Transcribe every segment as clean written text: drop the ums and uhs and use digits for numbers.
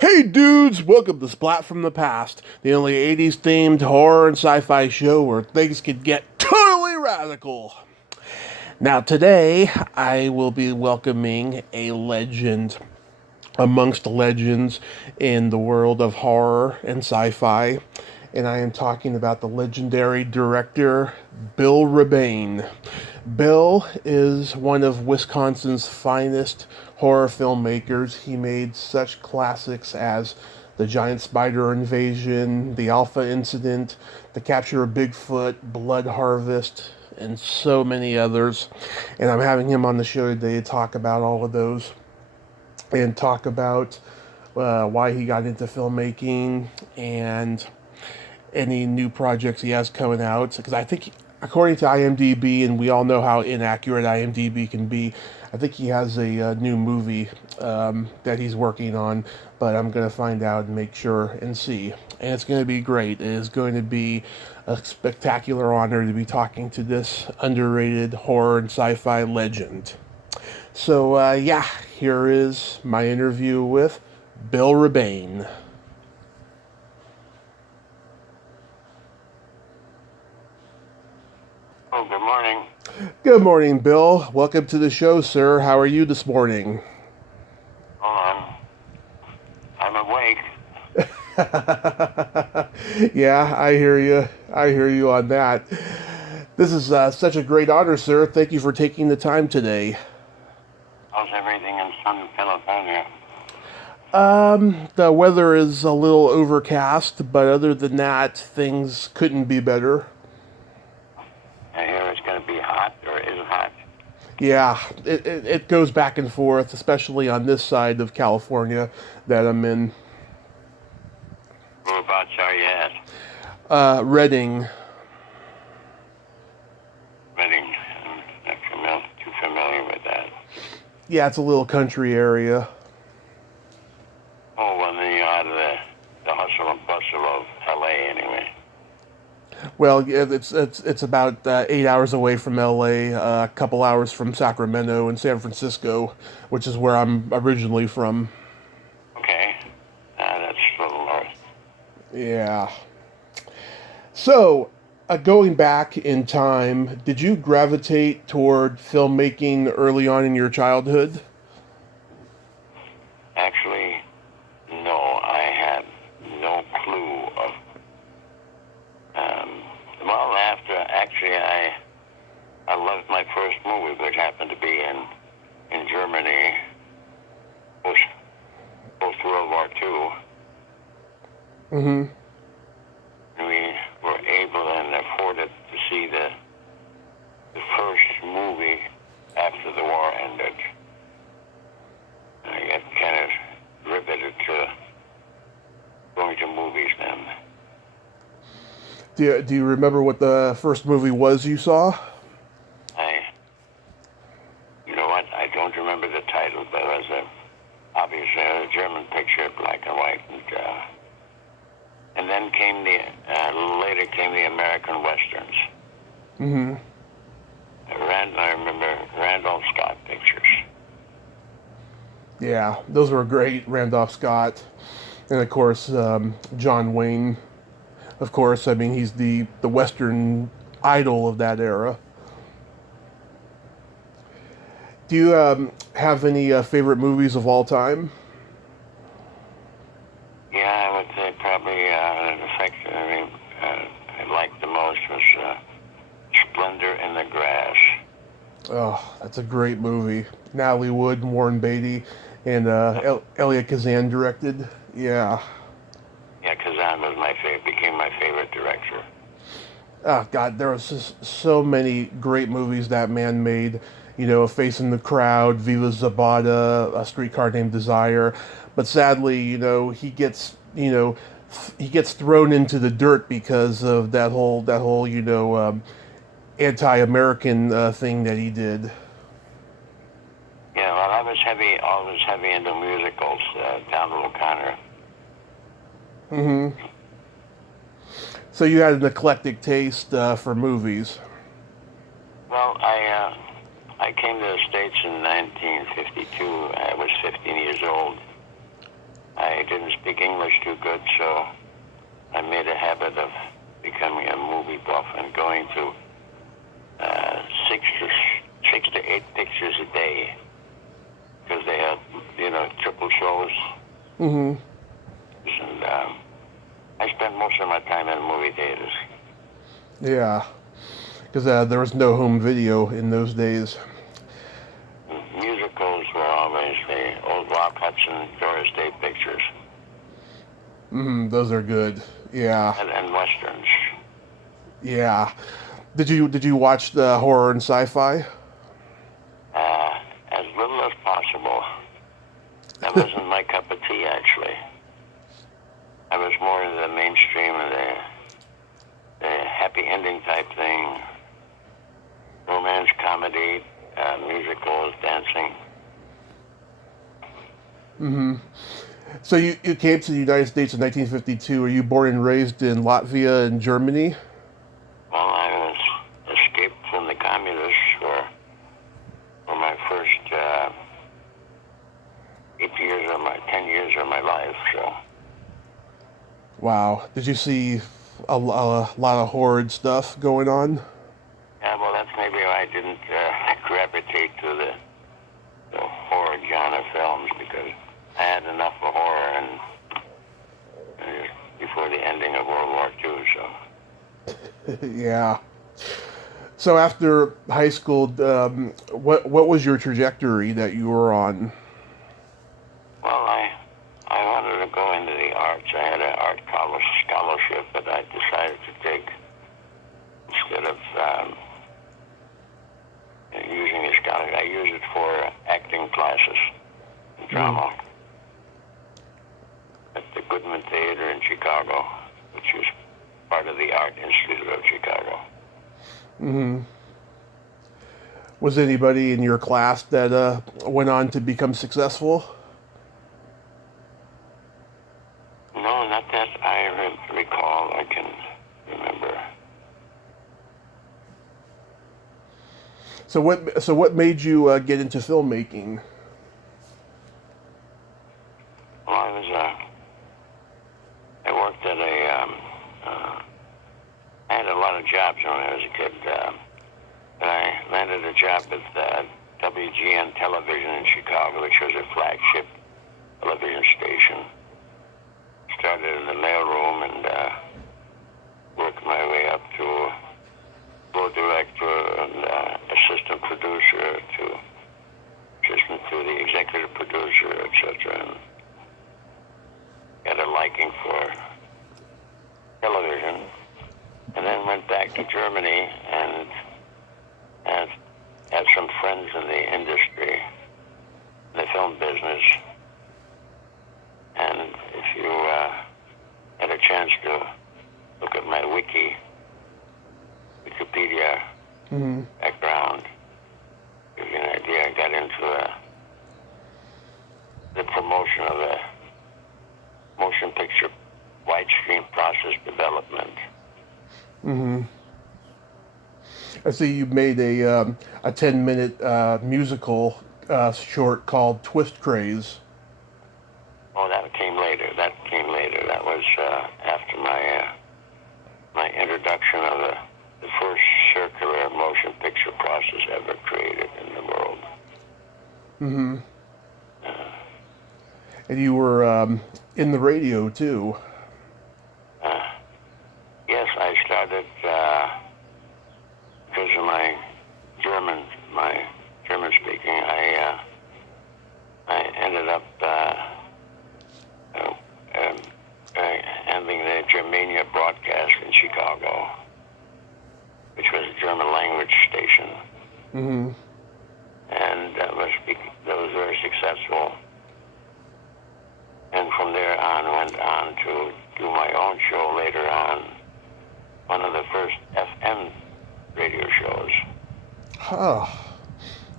Hey dudes, welcome to Splat from the Past, the only 80s themed horror and sci-fi show where things can get totally radical. Now today, I will be welcoming a legend amongst legends in the world of horror and sci-fi, and I am talking about the legendary director Bill Rebane. Bill is one of Wisconsin's finest horror filmmakers. He made such classics as The Giant Spider Invasion, The Alpha Incident, The Capture of Bigfoot, Blood Harvest, and so many others. And I'm having him on the show today to talk about all of those and talk about why he got into filmmaking and any new projects he has coming out. Because I think, according to IMDb, and we all know how inaccurate IMDb can be, I think he has a new movie that he's working on, but I'm going to find out and make sure and see. And it's going to be great. It is going to be a spectacular honor to be talking to this underrated horror and sci-fi legend. So, here is my interview with Bill Rebane. Oh, good morning. Good morning, Bill. Welcome to the show, sir. How are you this morning? Oh, I'm awake. Yeah, I hear you. I hear you on that. This is such a great honor, sir. Thank you for taking the time today. How's everything in sunny California? The weather is a little overcast, but other than that, things couldn't be better. I hear it's going to be hot, or is hot. Yeah, it goes back and forth, especially on this side of California that I'm in. Whereabouts are you at? Reading. Reading. I'm not too familiar with that. Yeah, it's a little country area. Oh, well, then you're out of the hustle and bustle of L.A. anyway. Well, yeah, it's about 8 hours away from LA, a couple hours from Sacramento and San Francisco, which is where I'm originally from. Okay. That's a little north. Yeah. So, going back in time, did you gravitate toward filmmaking early on in your childhood? Actually, no, I had no clue of. Well, actually, I loved my first movie, which happened to be in Germany, post World War II. Mm-hmm. We were able and afforded to see the first movie after the war ended. I got kind of riveted to going to movies then. Do you remember what the first movie was you saw? You know what? I don't remember the title, but it was obviously a German picture, black and white, and then later came the American westerns. Mm-hmm. I remember Randolph Scott pictures. Yeah, those were great. Randolph Scott, and of course John Wayne. Of course, I mean he's the Western idol of that era. Do you have any favorite movies of all time? Yeah, I would say probably the fact that I liked the most was Splendor in the Grass. Oh, that's a great movie. Natalie Wood, Warren Beatty, and Elia Kazan directed. Yeah. Yeah, Kazan was became my favorite director. Oh God, there was just so many great movies that man made. You know, A Face in the Crowd, Viva Zapata, A Streetcar Named Desire. But sadly, he gets thrown into the dirt because of that whole anti-American thing that he did. Yeah, well, I was always heavy into musicals. Donald O'Connor. Mm-hmm. So you had an eclectic taste for movies. Well, I came to the States in 1952. I was 15 years old. I'd didn't speak English too good, so I made a habit of becoming a movie buff and going to six to eight pictures a day, because they had, triple shows. Mm-hmm. And I spent most of my time in movie theaters. Yeah, because there was no home video in those days. Musicals were always the old Rock Hudson, Doris Day pictures. Mm-hmm. Those are good. Yeah. And westerns. Yeah. Did you watch the horror and sci-fi? As little as possible. That wasn't my cup of tea, actually. I was more in the mainstream of the happy ending type thing, romance, comedy, musicals, dancing. Mm-hmm. So you came to the United States in 1952. Were you born and raised in Latvia and Germany? Well, I was escaped from the communists for my first 10 years of my life. So. Wow. Did you see a lot of horrid stuff going on? Yeah, well, that's maybe why I didn't gravitate to the horror genre films, because I had enough of horror and before the ending of World War II. So. Yeah. So after high school, what was your trajectory that you were on? Well, I wanted to go into the arts. I had an art college scholarship that I decided to take instead of using a scholarship. I used it for acting classes and drama at the Goodman Theater in Chicago, which is part of the Art Institute of Chicago. Mm-hmm. Was anybody in your class that went on to become successful? No, not that I recall. I can remember. So what made you get into filmmaking? Well, I worked at I had a lot of jobs when I was a kid. And I landed a job with WGN Television in Chicago, which was a flagship television station. Started in the mailroom and worked my way up to co-director and assistant producer to assistant to the executive producer, etc. And got a liking for television, and then went back to Germany and had some friends in the industry, in the film business. And if you had a chance to look at my Wikipedia background, give you an idea. I got into the promotion of the motion picture widescreen process development. Mm-hmm. I see you made a 10-minute musical short called Twist Craze. Oh, that came later. That was after my introduction of the first circular motion picture process ever created in the world. Mm-hmm. And you were in the radio too. Yes, I started because of my German speaking. I ended up handling the Germania broadcast in Chicago, which was a German language station. Mm-hmm. And that was very successful. And from there on, went on to do my own show later on, one of the first FM radio shows. Oh,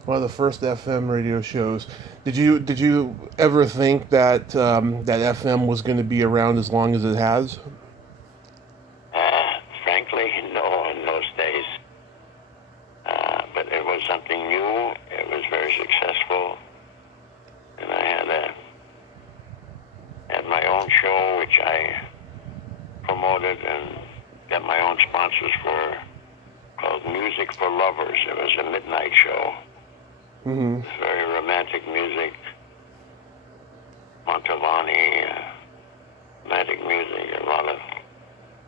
one of the first FM radio shows. Did you ever think that that FM was going to be around as long as it has? Frankly, no, in those days. But it was something new. It was very successful, and I had my own show, which I promoted and got my own sponsors for, called Music for Lovers. It was a midnight show. Mm-hmm. Very romantic music, Mantovani, romantic music, a lot of...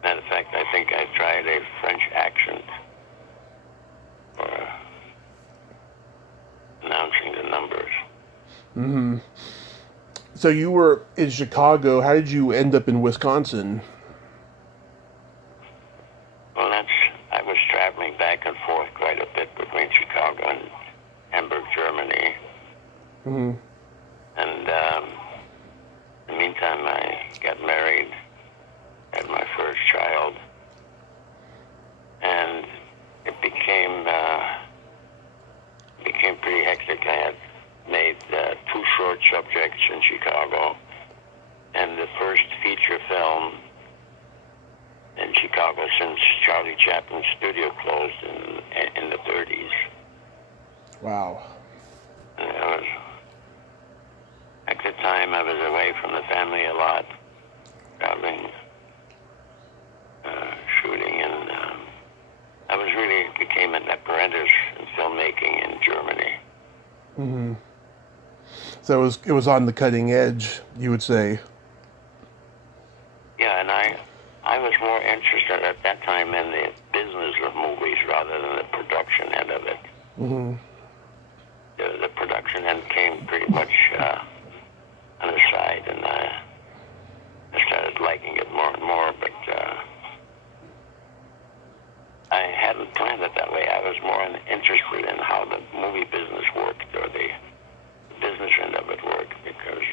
Matter of fact, I think I tried a French accent for announcing the numbers. Mm-hmm. So you were in Chicago. How did you end up in Wisconsin? Well, I was traveling back and forth quite a bit between Chicago and Hamburg, Germany. Mm-hmm. And in the meantime, I got married, had my first child, and it became pretty hectic. I had made 2 short subjects in Chicago, and the first feature film in Chicago since Charlie Chaplin's studio closed in the 30s. Wow. And at the time, I was away from the family a lot, traveling, shooting, and I became an apprentice in filmmaking in Germany. Mm-hmm. So it was on the cutting edge, you would say. Yeah, and I was more interested at that time in the business of movies rather than the production end of it. Mm-hmm. The production end came pretty much on the side, and I started liking it more and more, but I hadn't planned it that way. I was more interested in how the movie business worked, or the business end of it worked, because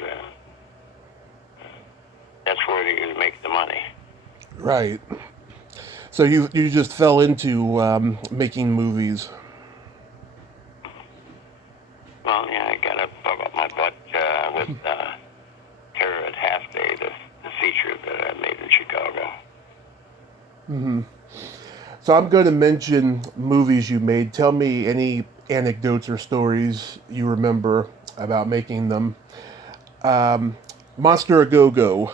that's where you make the money. Right. So you just fell into making movies. Well, yeah, I got a bug up my butt with Terror at Half Day, the feature that I made in Chicago. Mm-hmm. So I'm going to mention movies you made. Tell me any anecdotes or stories you remember about making them. Monster A Go-Go.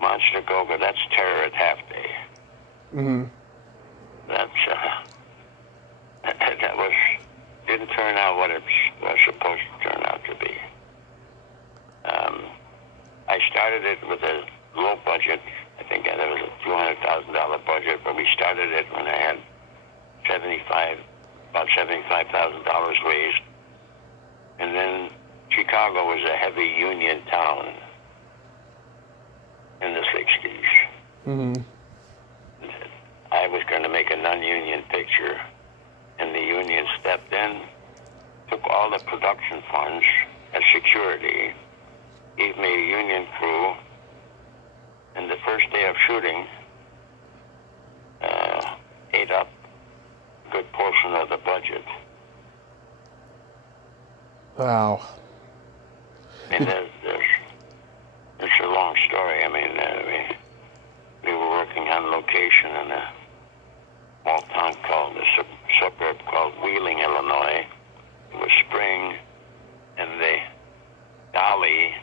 Monster Go-Go, that's Terror at Half Day. Mm-hmm. That's that didn't turn out what it was supposed to turn out to be. I started it with a low budget. I think it was a $200,000 budget, but we started it when I had about $75,000 raised. And then Chicago was a heavy union town in the 60s. Mm-hmm. I was going to make a non-union picture, and the union stepped in, took all the production funds as security, gave me a union crew, and the first day of shooting ate up a good portion of the budget. Wow. And it's a long story. I mean, we were working on location in a small town called, a suburb called Wheeling, Illinois. It was spring, and the dolly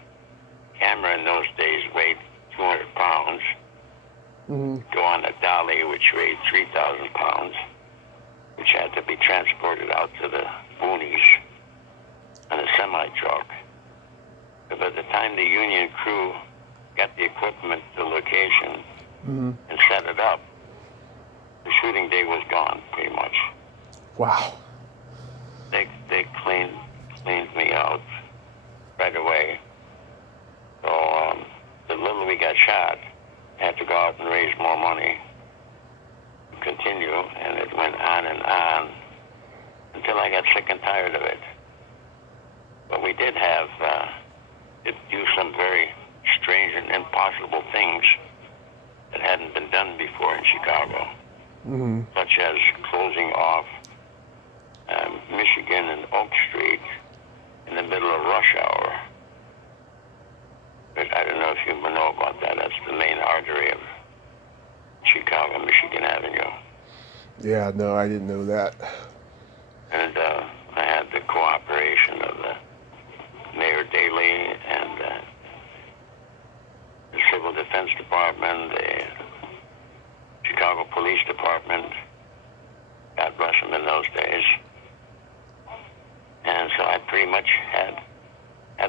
camera in those days weighed 200 pounds. Mm-hmm. Go on a dolly which weighed 3,000 pounds, which had to be transported out to the boonies on a semi-truck. But by the time the union crew got the equipment to location Mm-hmm. and set it up, the shooting day was gone, pretty much. Wow. They cleaned me out right away. So the little we got shot, I had to go out and raise more money to continue, and it went on and on until I got sick and tired of it. But we did do some very strange and impossible things that hadn't been done before in Chicago, Mm-hmm. such as closing off Michigan and Oak Street in the middle of rush hour. But I don't know if you know about that. That's the main artery of Chicago, Michigan Avenue. Yeah, no, I didn't know that. And I had the cooperation of the Mayor Daley Defense Department, the Chicago Police Department. God bless them in those days. And so I pretty much had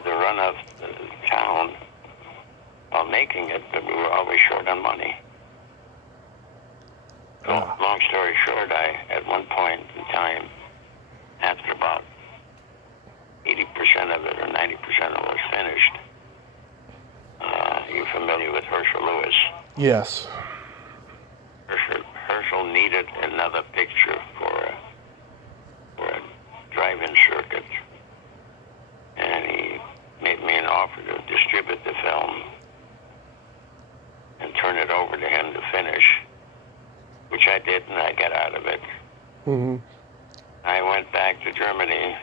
the run of the town while making it, but we were always short on money. So, long story short, at one point in time, after about 80% of it or 90% of it was finished, you're familiar with Herschel Lewis? Yes. Herschel needed another picture for a drive-in circuit, and he made me an offer to distribute the film and turn it over to him to finish, which I did, and I got out of it. Mm-hmm. I went back to Germany,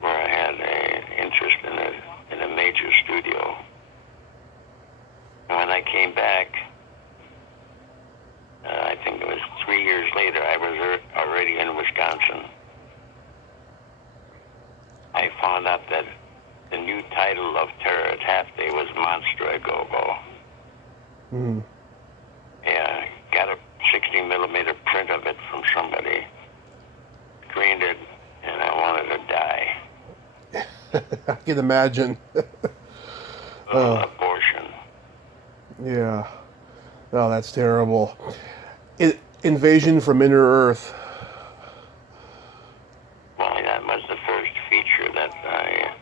where I had an interest in a major studio. And when I came back, I think it was 3 years later, I was already in Wisconsin. I found out that the new title of Terror at Half Day was Monster a Go-Go. Mm-hmm. Yeah, got a 60mm print of it from somebody, screened it, and I wanted to die. I can imagine. Abortion. Yeah. Oh, that's terrible. Invasion from Inner Earth. Well, that was the first feature that I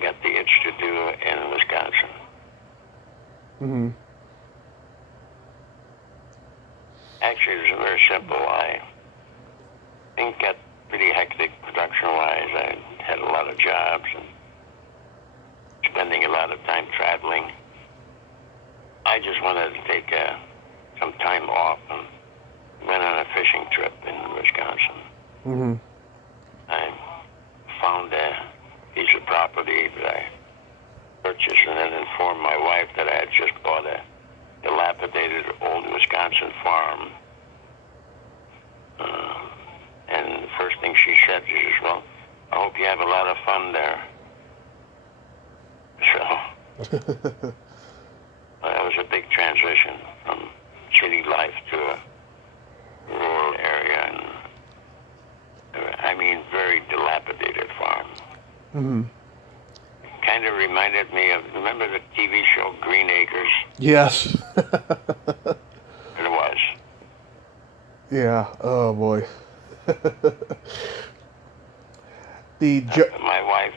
got the itch to do in Wisconsin. Mm-hmm. Actually, it was very simple. I think got pretty hectic production-wise. I had a lot of jobs and spending a lot of time traveling. I just wanted to take some time off and went on a fishing trip in Wisconsin. Mm-hmm. I found a piece of property that I purchased and then informed my wife that I had just bought a dilapidated old Wisconsin farm. And the first thing she said, she says, well, I hope you have a lot of fun there. So that was a big transition from city life to a rural area, and I mean very dilapidated farm. Mm-hmm. Kind of reminded me of, remember the TV show Green Acres? Yes. It was. Yeah. Oh boy. My wife,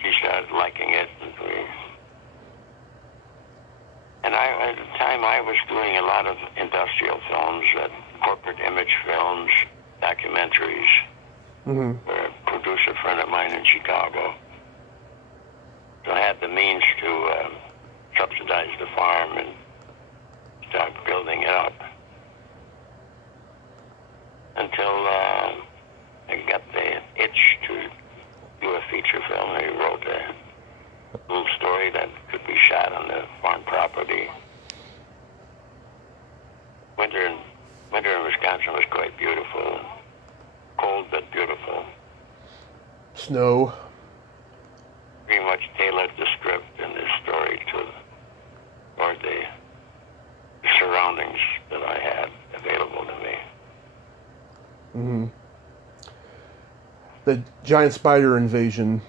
she started liking it, and at the time I was doing a lot of industrial films, corporate image films, documentaries. Mm-hmm. For a producer friend of mine in Chicago. So I had the means to subsidize the farm and start building it up. Until I got the itch to do a feature film. I wrote a little story that could be shot on the farm property. Winter in Wisconsin was quite beautiful. Cold but beautiful. Snow. Pretty much tailored the script and the story to the surroundings that I had available to me. Mm-hmm. The giant spider invasion.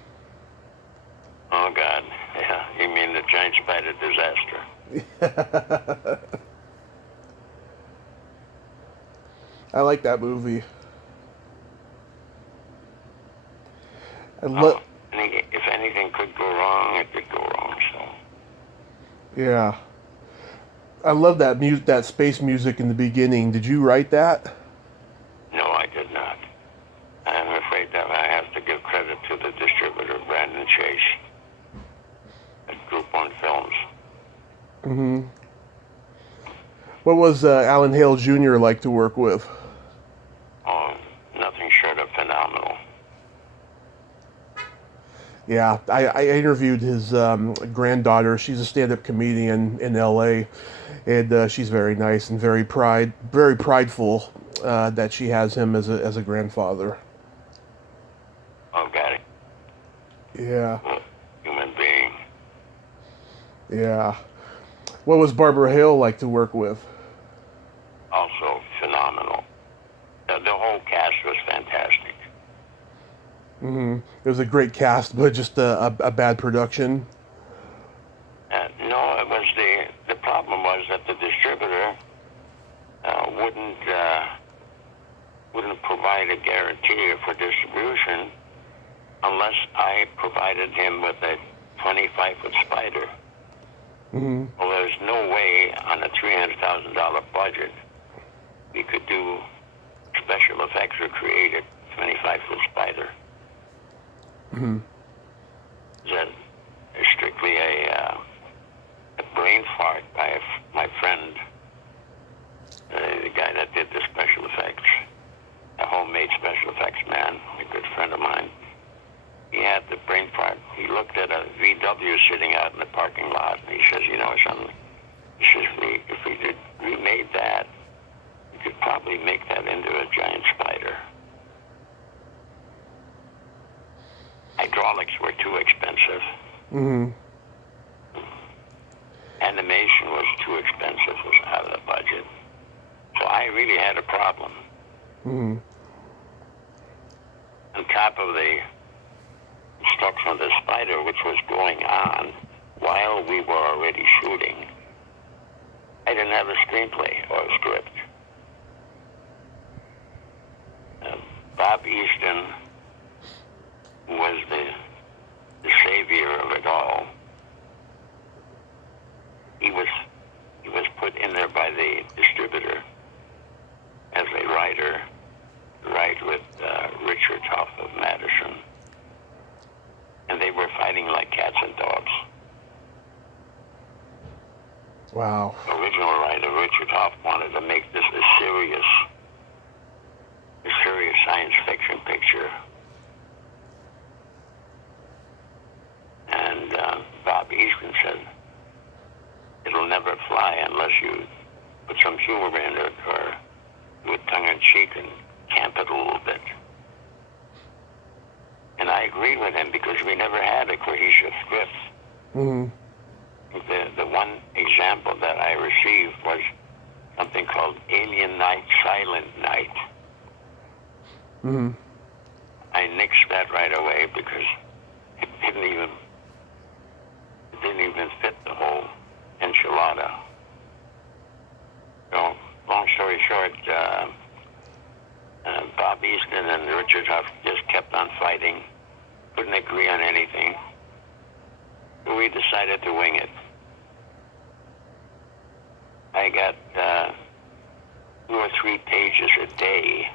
Oh God, yeah. You mean the giant spider disaster? I like that movie. If anything could go wrong, it could go wrong. So. Yeah. I love that that space music in the beginning. Did you write that? No, I did not. I'm afraid that I have to give credit to the distributor, Brandon Chase, at Group 1 Films. Mm-hmm. What was Alan Hale Jr. like to work with? Oh, nothing short of phenomenal. Yeah, I interviewed his granddaughter. She's a stand-up comedian in L.A., and she's very nice and very prideful that she has him as a grandfather. Oh, got it. Yeah. Human being. Yeah. What was Barbara Hale like to work with? Also phenomenal. The whole cast was fantastic. It was a great cast, but just a bad production. No, it was the problem was that the distributor wouldn't provide a guarantee for distribution unless I provided him with a 25-foot spider. Well, there's no way on a $300,000 budget we could do special effects or create a 25-foot spider. That is strictly a brain fart by my friend, the guy that did the special effects, a homemade special effects man, a good friend of mine. He had the brain fart. He looked at a VW sitting out in the parking lot, and he says, you know something? He says, if we remade that, we could probably make that into a giant spider. Hydraulics were too expensive. Animation was too expensive, was out of the budget. So I really had a problem. On top of the construction of the spider, which was going on while we were already shooting, I didn't have a screenplay or a script. Bob Easton was the savior of it all. He was put in there by the distributor as a writer, right with Richard Hoff of Madison. And they were fighting like cats and dogs. Wow. The original writer, Richard Hoff, wanted to make this a serious science fiction picture. And Bob Easton said, it'll never fly unless you put some humor in it or do it tongue-in-cheek and camp it a little bit. And I agreed with him because we never had a cohesive script. The one example that I received was something called Alien Night, Silent Night. I nixed that right away because it didn't even fit the whole enchilada. So, long story short, Bob Easton and Richard Huff just kept on fighting, couldn't agree on anything. So we decided to wing it. I got 2 or 3 pages a day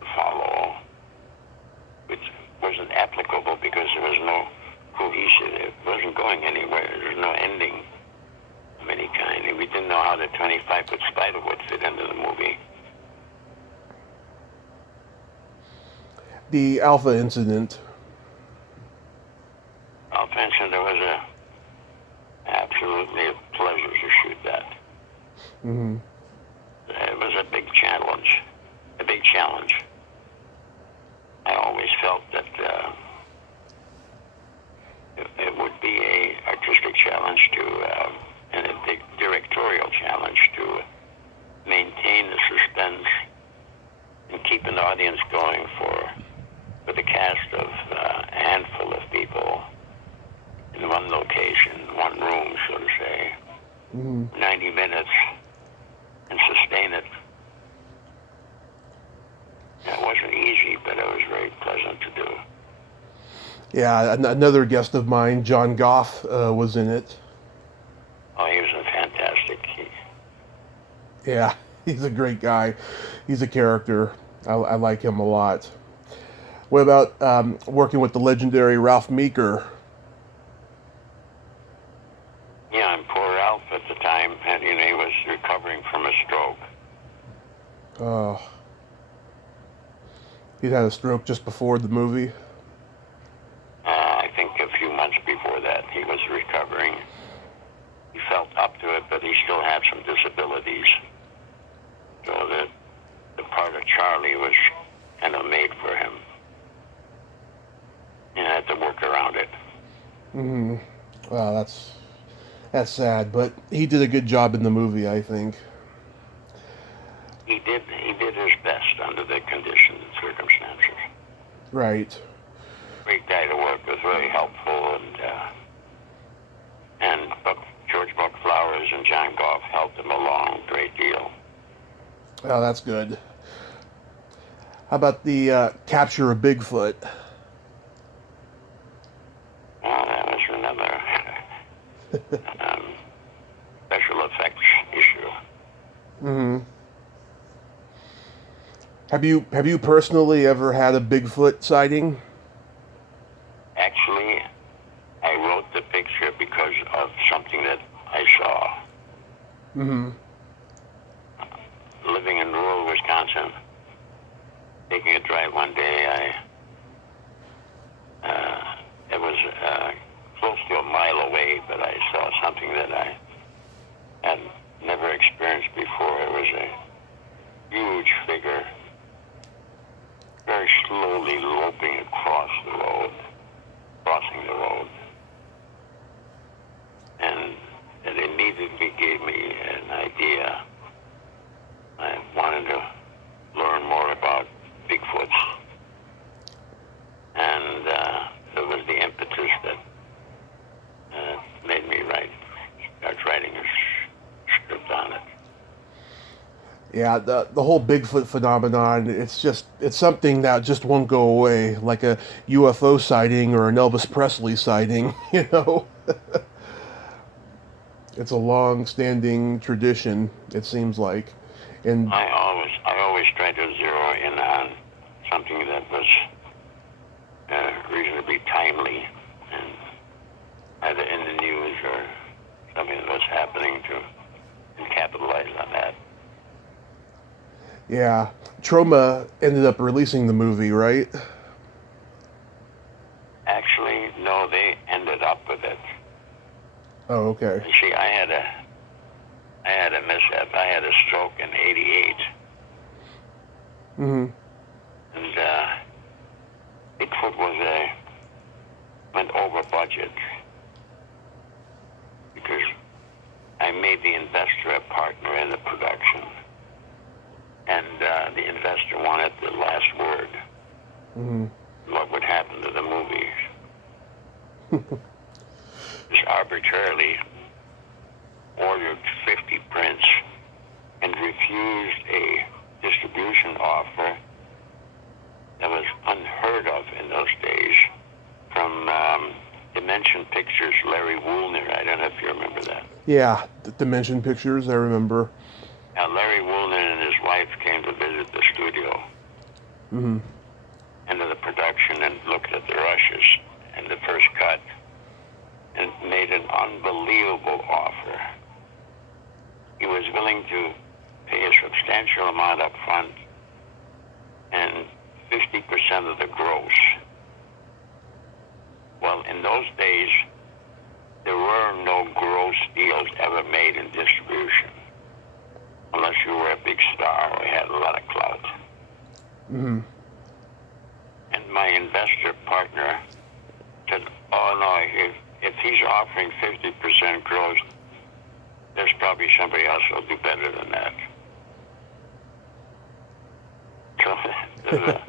to follow, which wasn't applicable because there was no cohesive, it wasn't going anywhere, there was no ending of any kind, and we didn't know how the 25-foot spider would fit into the movie. The Alpha incident. There was absolutely a pleasure to shoot that. It was a big challenge. I always felt that it would be a artistic challenge and a big directorial challenge to maintain the suspense and keep an audience going for the cast of a handful of people in one location, one room, so to say, 90 minutes, and sustain it. It wasn't easy, but it was very pleasant to do. Yeah, another guest of mine, John Goff, was in it. Oh, he was fantastic. Yeah, he's a great guy. He's a character. I like him a lot. What about working with the legendary Ralph Meeker? Yeah, and poor Ralph at the time, and he was recovering from a stroke. Oh. He'd had a stroke just before the movie. I think a few months before that, he was recovering. He felt up to it, but he still had some disabilities. So the part of Charlie was kind of made for him. And I had to work around it. Well, that's sad, but he did a good job in the movie, I think. He did his best under the conditions and circumstances. Right. Great guy to work with, very helpful, and George Buck Flowers and John Goff helped him along a great deal. Oh, that's good. How about the capture of Bigfoot? Well, that was another special effects issue. Mm-hmm. Have you personally ever had a Bigfoot sighting? Actually, I wrote the picture because of something that I saw. Mm-hmm. Living in rural Wisconsin, taking a drive one day, it was close to a mile away, but I saw something that I had never experienced before. It was a huge figure, very slowly loping across the road, crossing the road. And it immediately gave me an idea. I wanted to learn more about Bigfoot. And it was the impetus that made me start writing a script on it. Yeah, the whole Bigfoot phenomenon, it's something that just won't go away, like a UFO sighting or an Elvis Presley sighting, you know? It's a long-standing tradition, it seems like. And I always try to zero in on something that was reasonably timely, and either in the news or something that was happening and capitalize on that. yeah, Troma ended up releasing the movie, right? Actually, no, they ended up with it. Oh, okay. You see, I had a mishap. I had a stroke in '88, Mm-hmm. and Bigfoot went over budget because I made the investor a partner in the production, and the investor wanted the last word. Mm-hmm. What would happen to the movie? Just arbitrarily ordered 50 prints and refused a distribution offer that was unheard of in those days from Dimension Pictures' Larry Woolner. I don't know if you remember that. Yeah, the Dimension Pictures, I remember. Now, Larry Woolner and his wife came to visit the studio Mm-hmm. and the production and looked at the rushes and the first cut and made an unbelievable offer. He was willing to pay a substantial amount up front and 50% of the gross. Well, in those days, there were no gross deals ever made in distribution, unless you were a big star or had a lot of clout. Mm-hmm. And my investor partner said, oh no, if he's offering 50% gross, there's probably somebody else who'll do better than that. So there's a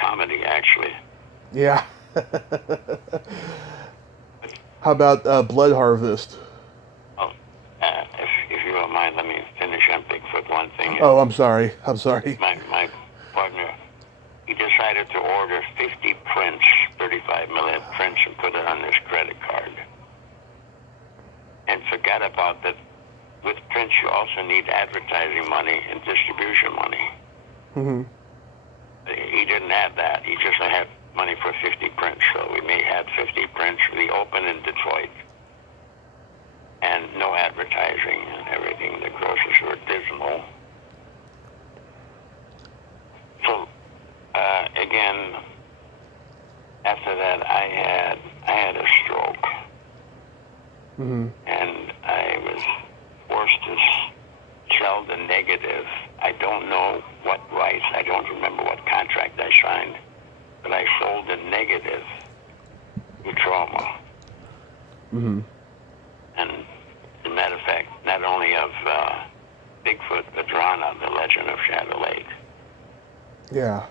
comedy, actually. Yeah. How about Blood Harvest? Oh, if you don't mind, let me finish on Bigfoot one thing. Oh, I'm sorry. My partner, he decided to order 50 prints, 35 million prints, and put it on his credit card. And forgot about that with prints you also need advertising money and distribution money. Mm-hmm. He didn't have that. He just had money for 50 prints. So we had 50 prints. We opened in Detroit. And no advertising and everything. The grosses were dismal. So, again, after that, I had a stroke. Mm-hmm. And I was forced to sell the negative. I don't know what rights, I don't remember what contract I signed, but I sold the negative to Trauma. Mm-hmm. And as a matter of fact, not only of Bigfoot, but Rana, the legend of Shadow Lake. Yeah.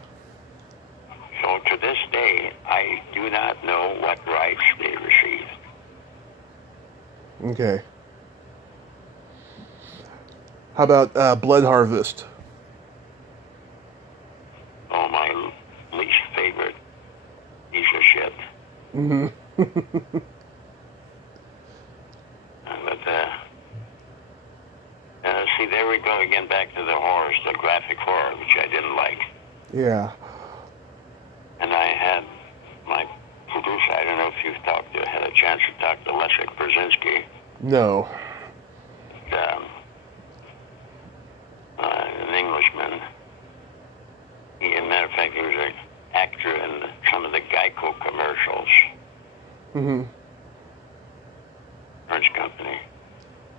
So to this day, I do not know what rights they received. Okay. How about Blood Harvest? Oh, my least favorite piece of shit. Mm-hmm. But see, there we go again, back to the horrors, the graphic horror, which I didn't like. Yeah. And I had my producer, I don't know if you've had a chance to talk to Leszek Brzezinski. No. An Englishman. As a matter of fact, he was an actor in some of the Geico commercials. Mm-hmm. French company.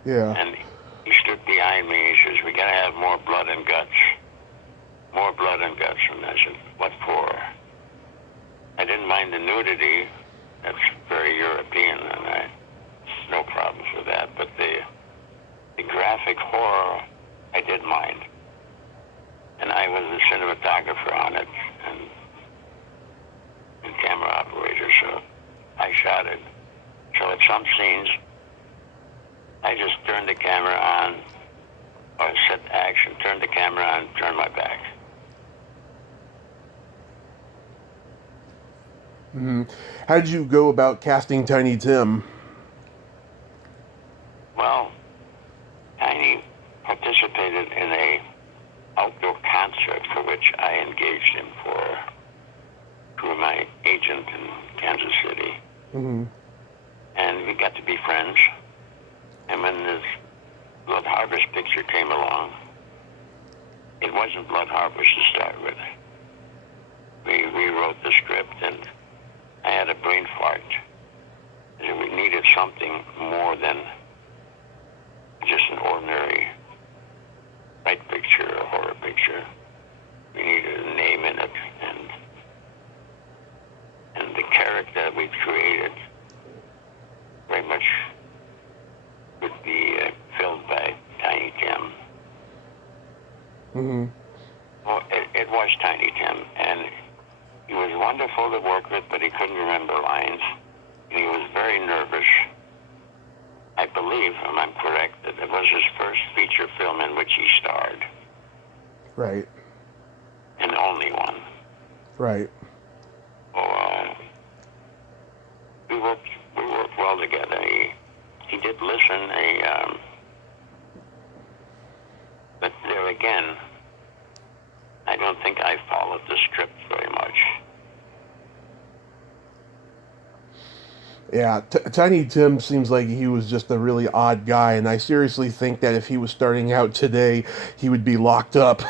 Yeah. And he stood behind me. He says, "We gotta have more blood and guts. More blood and guts." And I said, "What for?" I didn't mind the nudity. That's very European, and no problems with that. But the graphic horror, I did mind. And I was the cinematographer on it and camera operator, so I shot it. So at some scenes, I just turned the camera on, or set action, turned the camera on, turned my back. Mm-hmm. How did you go about casting Tiny Tim? Well, Tiny participated in a outdoor concert for which I engaged him through my agent in Kansas City. Mm-hmm. And we got to be friends. And when this Blood Harvest picture came along, it wasn't Blood Harvest to start with. We rewrote the script, and I had a brain fart. And we needed something more than just an ordinary night picture or horror picture. We needed a name in it, and the character we created very much would be filled by Tiny Tim. Mm-hmm. Well, it was Tiny Tim, and he was wonderful to work with, but he couldn't remember lines. And he was very nervous. I believe, if I'm correct, that it was his first feature film in which he starred. Right. And only one. Right. So, we worked well together. He did listen, but there again, I don't think I followed the script very much. Yeah, Tiny Tim seems like he was just a really odd guy, and I seriously think that if he was starting out today, he would be locked up.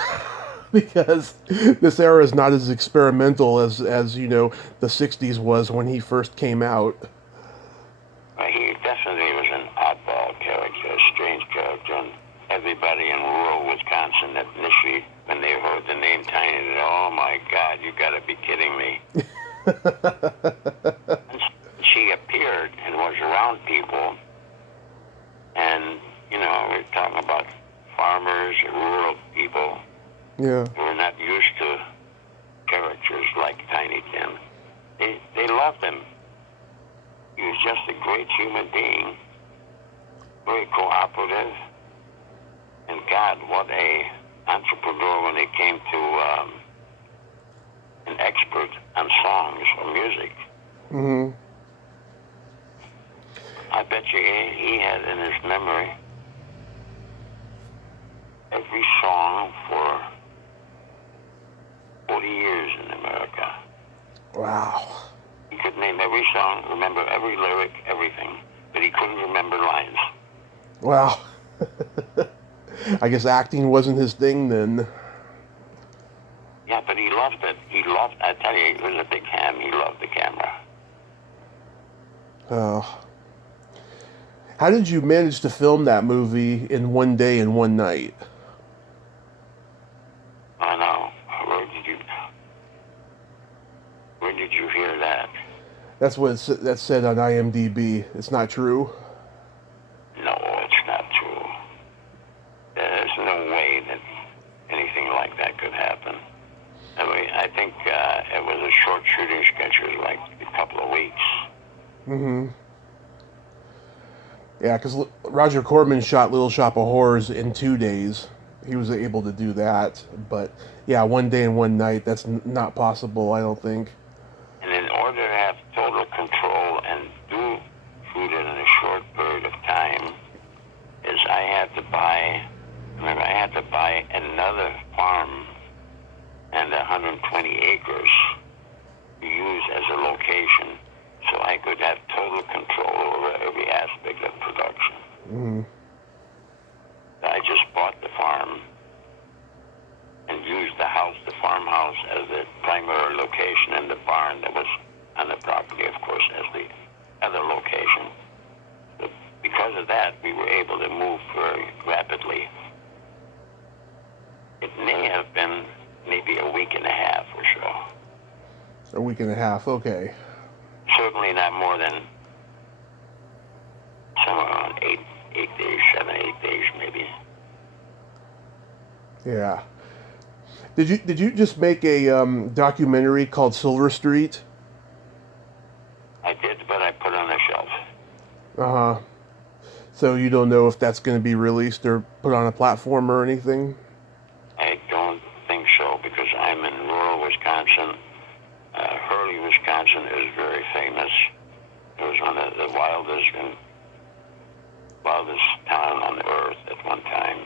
Because this era is not as experimental as you know the 60s was when he first came out. He definitely was an oddball character, a strange character, and everybody in rural Wisconsin initially, when they heard the name Tiny, said, "Oh my God, you gotta be kidding me." And she appeared and was around people, and, we're talking about farmers, rural people, Yeah. who were not used to characters like Tiny Tim. They loved him. He was just a great human being, very cooperative, and God, what a entrepreneur when it came to an expert on songs or music. Mm-hmm. I bet you he had in his memory every song for 40 years in America. Wow. He could name every song, remember every lyric, everything, but he couldn't remember lines. Wow. I guess acting wasn't his thing then. Yeah, but he loved it. I tell you, he was a big ham. He loved the camera. Oh. How did you manage to film that movie in one day and one night? I know. Where did you hear that? That's said on IMDb. It's not true. No, it's not true. There's no way that anything like that could happen. I mean, I think it was a short shooting sketch. It was like a couple of weeks. Mm-hmm. Yeah, because Roger Corman shot Little Shop of Horrors in 2 days. He was able to do that. But, yeah, one day and one night, that's not possible, I don't think. And in order to have total control and do shoot it in a short period of time, I had to buy another farm and 120 acres to use as a location so I could have total control over every aspect of production. Mm-hmm. I just bought the farm and used the farmhouse, as the primary location, and the barn that was on the property, of course, as the other location. But because of that, we were able to move very rapidly. It may have been maybe a week and a half or so. A week and a half, okay. Certainly not more than somewhere around 8 days, 7, 8 days maybe. Yeah. Did you just make a documentary called Silver Street? I did, but I put it on the shelf. Uh-huh. So you don't know if that's going to be released or put on a platform or anything? I don't think so, because I'm in rural Wisconsin. Hurley, Wisconsin is very famous. It was one of the wildest town on earth at one time.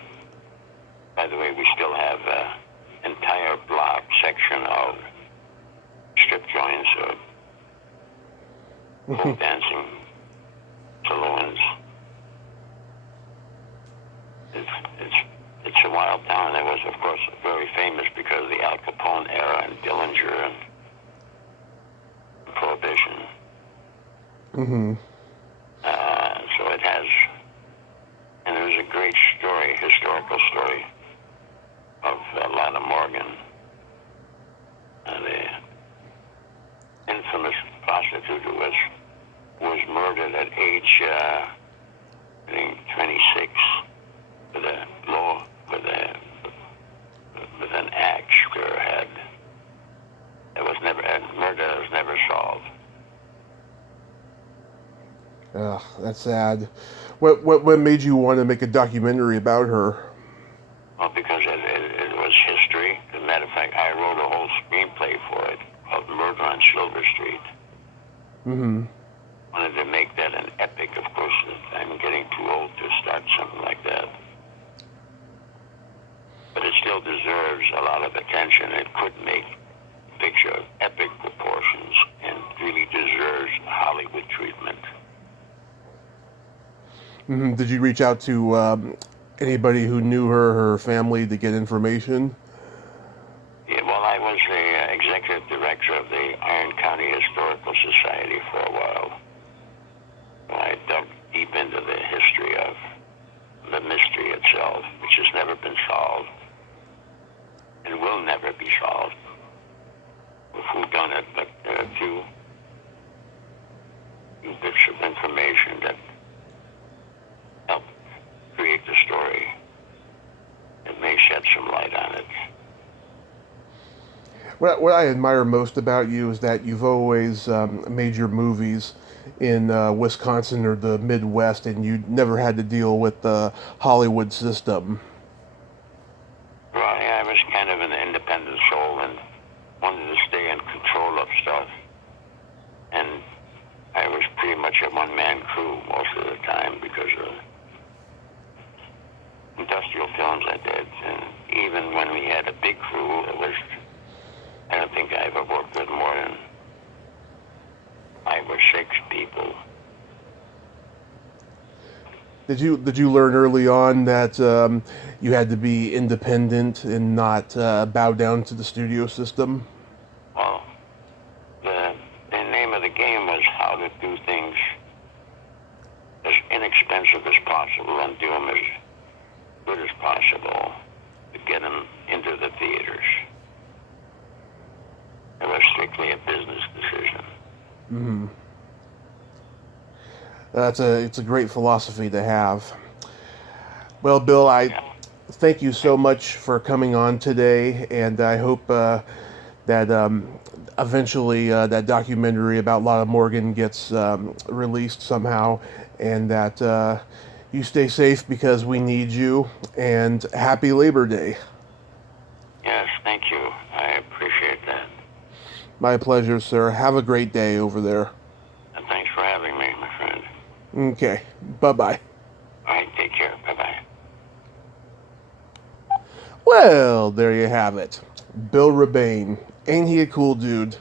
By the way, we still have an entire block section of strip joints or pole dancing saloons. It's a wild town. It was, of course, very famous because of the Al Capone era and Dillinger and Prohibition. Mm-hmm. So it has, and there's a great story, historical story of Lana Morgan, the infamous prostitute who was murdered at age, I think, 26 with an axe to her head. Murder was never solved. Ugh, that's sad. What made you want to make a documentary about her? Well, because it was history. As a matter of fact, I wrote a whole screenplay for it called Murder on Silver Street. Mm-hmm. Wanted to make that an epic. Of course, I'm getting too old to start something like that. But it still deserves a lot of attention. It could make a picture of epic proportions and really deserves Hollywood treatment. Mm-hmm. Did you reach out to anybody who knew her family, to get information? Yeah, well, I was the executive director of the Iron County Historical Society for a while. I dug deep into the history of the mystery itself, which has never been solved and will never be solved with whodunit, but there are a few bits of information that help create the story. It may shed some light on it. What I admire most about you is that you've always made your movies in Wisconsin or the Midwest, and you never had to deal with the Hollywood system. Well, I was kind of an independent soul and wanted to stay in control of stuff. And I was pretty much a one-man crew most of the time because of industrial films I did. And even when we had a big crew, I don't think I ever worked with more than 5 or 6 people. Did you learn early on that you had to be independent and not bow down to the studio system? Well, the name of the game was how to do things as inexpensive as possible and do them as good as possible to get them into the theaters. It was strictly a business decision. Mm-hmm. It's a great philosophy to have. Well, Bill, I Yeah. thank you so much for coming on today, and I hope that eventually that documentary about Lotta Morgan gets released somehow, and that you stay safe because we need you. And happy Labor Day. Yes, thank you. I appreciate that. My pleasure, sir. Have a great day over there. And thanks for having me, my friend. Okay. Bye bye. All right, take care. Bye-bye. Well, there you have it. Bill Rebane. Ain't he a cool dude?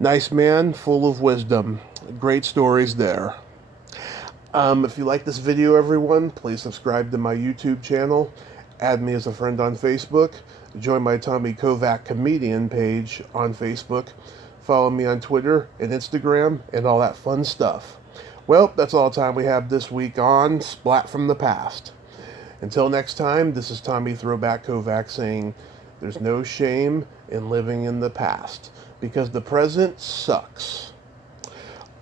Nice man, full of wisdom. Great stories there. If you like this video, everyone, please subscribe to my YouTube channel. Add me as a friend on Facebook. Join my Tommy Kovac comedian page on Facebook. Follow me on Twitter and Instagram and all that fun stuff. Well, that's all the time we have this week on Splat from the Past. Until next time, this is Tommy Throwback Kovac saying there's no shame in living in the past because the present sucks.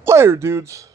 Later, dudes.